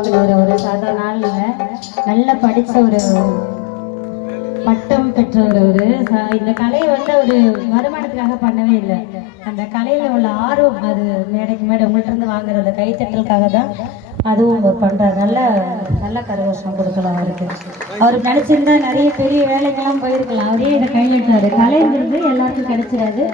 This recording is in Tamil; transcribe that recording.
உருவாக்குனவர் ஒரு சாதாரண நாள் இல்லை, நல்லா படித்த ஒரு பட்டம் பெற்றவர் அவரு. இந்த கலையை வந்து ஒரு வருமானத்துக்காக பண்ணவே இல்லை, அந்த கலையில உள்ள ஆர்வம், அது மேடைக்கு மேடை உங்கள்கிட்ட இருந்து வாங்குற அந்த கைத்தட்டலுக்காக தான் அதுவும் அவர் பண்றாரு. நல்ல கரகோஷம் கொடுக்கலாம் அவருக்கு. அவர் நினைச்சிருந்தா நிறைய பெரிய வேலைக்கெல்லாம் போயிருக்கலாம், அவரே இதை கையிட்டாரு. கலைங்கிறது எல்லாருக்கும் கிடைச்சிடாது,